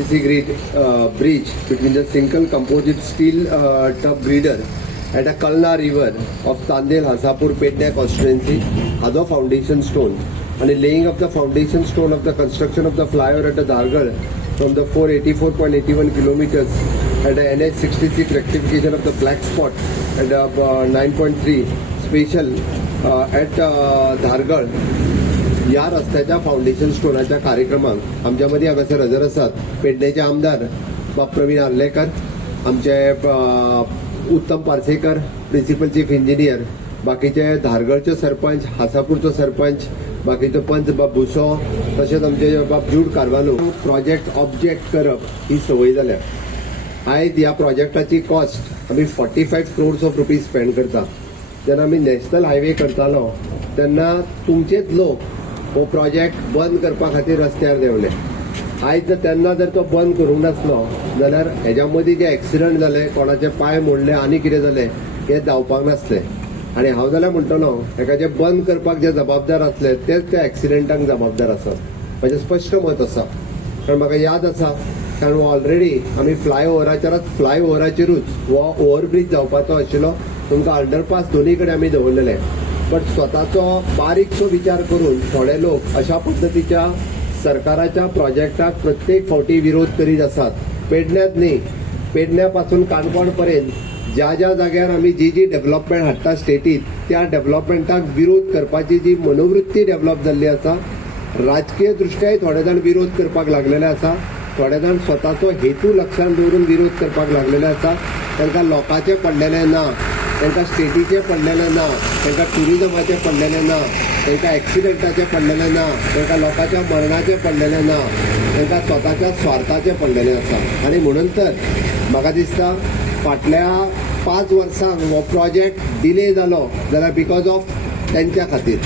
RCC bridge between the single composite steel tub girder at a Kalna river of Tandel Hasapur Pedna constituency has a foundation stone, and the laying of the foundation stone of the construction of the flyover at the Dargal from the 484.81 kilometers at the NH 66 rectification of the black spot at 9.3 special at Dargal या रस्त्याच्या foundation स्टोनाच्या कार्यक्रमाक आमच्यामध्ये हांगासर हजर आसात पेडणेचे आमदार बाब प्रवीण आर्लेकर, आमचे उत्तम पार्सेकर प्रिन्सिपल चीफ इंजिनियर, बाकीचे धारगळचे सरपंच, हासापूरचो सरपंच, बाकीचो पंच बाब भुसो, तशेंच आमचे बाब जूड कारवालो. प्रोजेक्ट ऑब्जेक्ट करप ही संवय जाल्या. आयज ह्या प्रोजेक्टाची कॉस्ट आमी 45 crores ऑफ रुपीज स्पेंड करता. जेन्ना आमी नॅशनल हायवे करतालो तेन्ना तुमचेच लोक हो प्रोजेक्ट बंद करपा खातीर रस्त्यार देंवले. आयज जर तेन्ना जर तो बंद करूंक नासलो जाल्यार हेज्या मदीं जे एक्सिडंट जाले, कोणाचे पांय मोडले, आनी कितें जालें हें जावपाक नासलें. आनी हांव जाल्यार म्हणटलो हेका जे बंद करपाक जे जबाबदार आसले तेच त्या एक्सिडंटाक जबाबदार आसात. म्हजें स्पश्ट मत आसा. कारण म्हाका याद आसा कारण ऑलरेडी आमी फ्लायओव्हराचेरूच हो ओव्हरब्रीज जावपाचो आशिल्लो. तुमकां अंडरपास दोनी कडेन आमी दवरलेले. बट स्वताचो बारीकसो विचार करून थोडे लोक अशा पद्दतीच्या सरकाराच्या प्रोजेक्टाक प्रत्येक फावटी विरोध करीत आसात. पेडण्यात न्ही, पेडण्या पासून काणकोण पर्यंत ज्या ज्या जाग्यार आमी जी डेव्हलपमेंट हाडटा स्टेटीत त्या डेव्हलपमेंटाक विरोध करपाची जी मनोवृत्ती डेव्हलप जाल्ली आसा, राजकीय दृश्ट्याय थोडे जाण विरोध करपाक लागलेले आसा. थोडे जाण स्वताचो हेतू लक्षांत दवरून विरोध करपाक लागलेले आसा. तांकां लोकांचें पडलेलें ना, तांकां स्टेटीचें पडलेलें ना, तांकां टुरिजमाचें पडलेलें ना, तांकां एक्सिडंटाचें पडलेलें ना, तांकां लोकांच्या मरणाचें पडलेलें ना, तांकां स्वताच्या स्वार्थाचें पडलेलें आसा. आनी म्हणून तर म्हाका दिसता फाटल्या 5 वर्सांक हो प्रोजेक्ट डिले जालो जाल्यार बिकॉज ऑफ तेंच्या खातीर,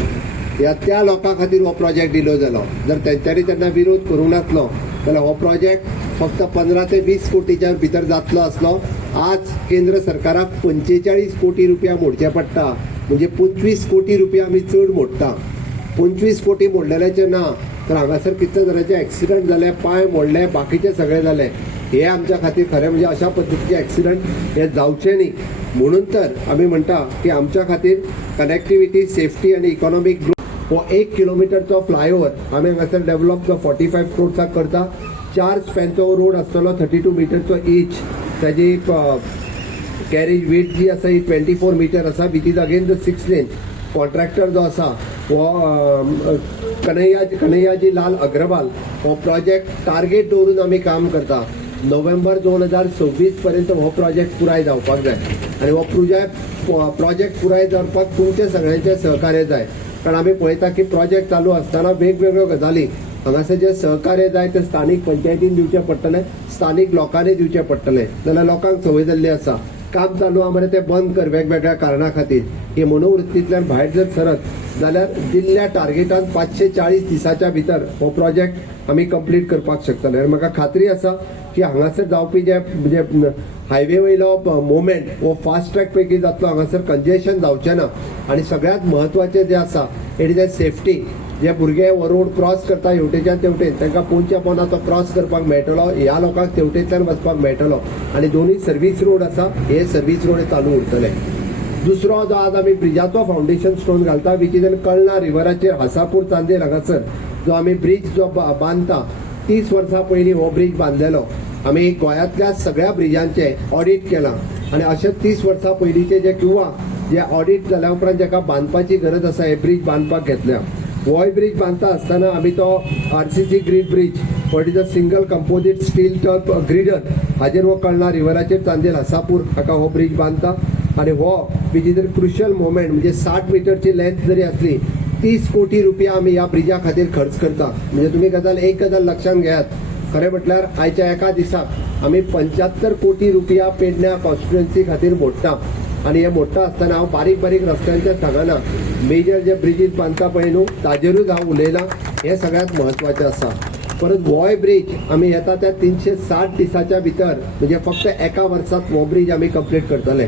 ह्या त्या लोकां खातीर हो प्रोजेक्ट डिले जालो. जर तेंच्यांनी तेन्ना विरोध करूंक नासलो जाल्यार हो प्रोजेक्ट फक्त 15 ते 20 कोटीच्या भितर जातलो आसलो. आज केंद्र सरकाराक 45 कोटी रुपया मोडचे पडटा, म्हणजे 25 कोटी रुपया आमी चड मोडटा. 25 कोटी मोडलेलेचे ना तर हांगासर कितले जाणांचे एक्सिडंट जाले, पांय मोडले, बाकीचे सगळे जाले. हे आमच्या खातीर खरें म्हणजे अशा पद्दतीचे एक्सिडंट हे जावचे न्ही. म्हणून तर आमी म्हणटा की आमच्या खातीर कनेक्टिविटी, सेफ्टी आनी इकॉनॉमीक ग्रोथ हो 1 किलोमिटरचो फ्लायओव्हर आमी हांगासर डेव्हलप 45 crores करता. 4 स्पॅनचो रोड आसतलो, 32 मिटरचो ईच. ताजी कॅरेज वेट जी आसा ही 24 मीटर आसा, which is again the 6 lane. Contractor जो आसा हो कन्हैयाजी लाल अग्रवाल. हो प्रोजेक्ट टार्गेट दवरून आमी काम करता. नोव्हेंबर 2026 पर्यंत हो प्रोजेक्ट पुराय जावपाक जाय. आनी हो प्रोजेक्ट पुराय जावपाक तुमचे सगळ्यांचे सहकार्य जाय. कारण आमी पळयता की प्रोजेक्ट चालू आसतना वेगवेगळ्यो गजाली हांगासर जे सहकार्य जाय ते स्थानीक पंचायतीन दिवचे पडटले, स्थानीक लोकांनी दिवचे पडटले. जाल्यार लोकांक संवय जाल्ली आसा काम चालू आहा मरे ते बंद कर वेगवेगळ्या कारणां खातीर. हे मनोवृत्तींतल्यान भायर जर सरत जाल्यार दिल्ल्या टार्गेटान 540 दिसाच्या भितर हो प्रोजेक्ट आमी कंप्लीट करपाक शकतले. आनी म्हाका खात्री आसा की हांगासर जावपी जे म्हणजे हायवे वयलो मुवमेंट हो फास्ट ट्रॅक पैकी जातलो. हांगासर कंजेशन जावचें ना. आनी सगळ्यांत म्हत्वाचें जें आसा इट इज सेफ्टी. जे भुरगे हो रोड क्रॉस करता हेवटेच्यान तेवटेन तांकां पोंदच्या पोंदा तो क्रॉस करपाक मेळटलो, ह्या लोकांक तेवटेंतल्यान वचपाक मेळटलो. आनी दोनूय सर्वीस रोड आसा, हे सर्वीस रोड चालू उरतले. दुसरो जो आज आमी ब्रिजाचो फाउंडेशन स्टोन घालता विच इज कळना रिव्हराचेर हासापूर चांदेर हांगासर जो आमी ब्रिज जो बांदता 30 वर्सां पयलीं हो ब्रिज बांदलेलो. आमी गोंयांतल्या सगळ्या ब्रिजांचे ऑडिट केलां आनी अशे 30 वर्सां पयलींचे जे किंवा जे ऑडिट जाल्या उपरांत जाका बांदपाची गरज आसा हे ब्रिज बांदपाक घेतल्या. हो ब्रिज बांदता आसतना आमी तो RCC grid bridge what is a single composite steel tub girder हाजेर हो कळना रिव्हराचेर चांदेल हासापूर हाका हो ब्रिज बांदता. आनी हो which is a crucial moment म्हणजे 60 मीटरची लेंथ जरी असली 30 कोटी रुपया आमी ह्या ब्रिजा खातीर खर्च करता. म्हणजे तुमी एक गजाल लक्षात घेयात, खरें म्हटल्यार आयच्या एका दिसाक आमी 75 कोटी रुपया पेडण्या कॉन्स्टिट्युएन्सी खातीर मोडटा. आनी हे मोडटा आसतना हांव बारीक बारीक रस्त्यांचें सांगना, मेजर जे ब्रिजीस बांदता पळय न्हू ताजेरूच हांव उलयलां. हे सगळ्यांत म्हत्वाचें आसा. परत हो ब्रिज आमी येता त्या 360 दिसाच्या भितर म्हणजे फक्त एका वर्सांत हो ब्रिज आमी कंप्लीट करतले.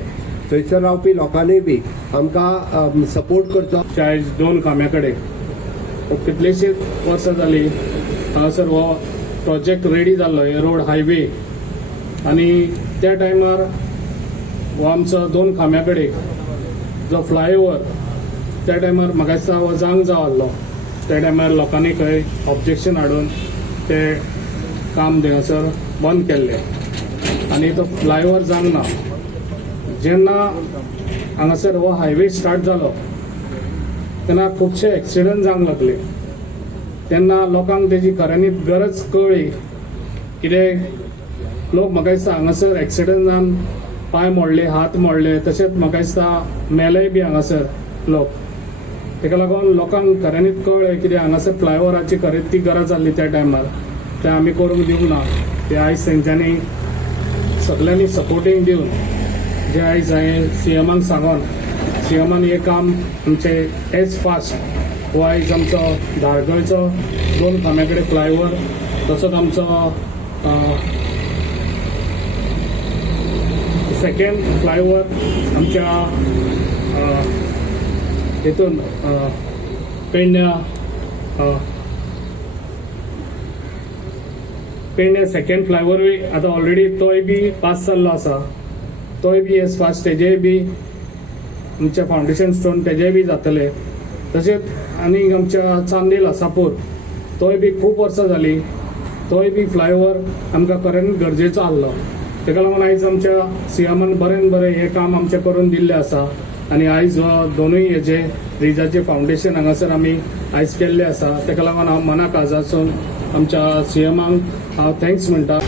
थंयसर रावपी लोकांनी बी आमकां सपोर्ट करचो. चाळीस 2 खांब्या कडेन कितलेशीच वर्सां जालीं हांगासर हो प्रोजेक्ट रेडी जाल्लो हे रोड हायवे आनी त्या टायमार हो आमचो 2 खांब्या कडेन जो फ्लायओव्हर त्या टायमार म्हाका दिसता हो जांग जावल्लो. त्या टायमार लोकांनी खंय ऑब्जेक्शन हाडून ते काम थिंगासर बंद केल्लें आनी तो फ्लायओव्हर जावंक ना. जेन्ना हांगासर हो हायवे स्टार्ट जालो तेन्ना खुबशे एक्सिडंट जावंक लागले. तेन्ना लोकांक तेजी खऱ्यांनीच गरज कळ्ळी. कित्याक लोक म्हाका दिसता हांगासर एक्सिडंट जावन पांय मोडले, हात मोडले, तशेंच म्हाका दिसता मेलेय बी हांगासर लोक. तेका लागून लोकांक खऱ्यांनीच कळ्ळें कितें हांगासर फ्लायओव्हराची खरेंच ती गरज आसली त्या टायमार. ते आमी करूंक दिवंक ना. ते आयज तेंच्यांनी सगळ्यांनी सपोर्टींग दिवन जे आयज हांवें सीएमाक सांगून सीएमान हें काम आमचें एज फास्ट हो आयज आमचो धारगळचो 2 खांब्या कडेन फ्लायओव्हर तसोच आमचो सेकंड फ्लायओव्हर आमच्या हितून पेडण्या सेकंड फ्लायओव्हरूय आतां ऑलरेडी तोय बी पास जाल्लो आसा. तोय बी एज फास्ट तेजेय बी आमचे फावंडेशन स्टोन तेजेय बी जातले. तशेंच आनीक आमच्या चांदेल हासापूर तोय बी खूब वर्सां जाली. तोय बी फ्लायओव्हर आमकां खऱ्यांनीच गरजेचो आसलो. तेका लागून आयज आमच्या सीएमान बरें बरें हें काम आमचें करून दिल्लें आसा. आनी आयज दोनूय हेजे ब्रिजाचे फावंडेशन हांगासर आमी आयज केल्लें आसा. तेका लागून हांव मनाक आजासून आमच्या सीएमाक हांव थँक्स म्हणटा.